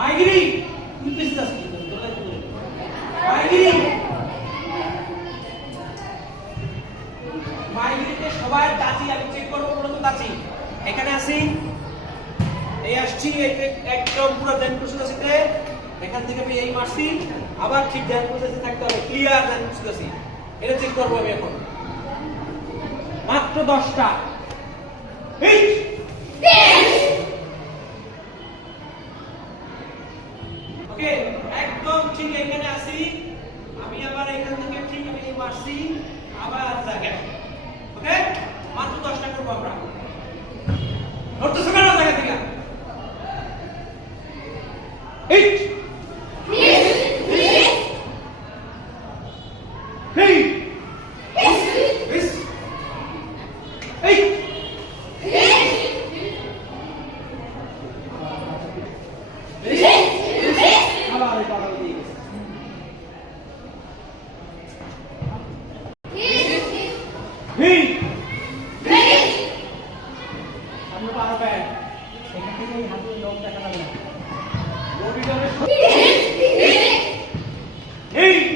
মাইগিরি তুই পিছে যাস কি মাইগিরি মাইগিরিতে সবাই দাঁচি আমি চেক করব পুরো তো দাঁচি এখানে আসি এই আসছি একদম পুরো ধ্যান প্রসেসিতে এখান থেকে আমি এই মারছি আবার ঠিক ধ্যান প্রসেসে থাকতে হবে ক্লিয়ার ধ্যান প্রসেসি এটা চেক করব আমি এখন মাত্র 10টা হিট ওকে একদম ঠিক এখানে আসি আমি আবার এখান থেকে ঠিক আমি এই মারছি আবার জায়গা ওকে মাত্র 10টা করব আমরা ধরতেছ কেন জায়গা থেকে হিট Hey!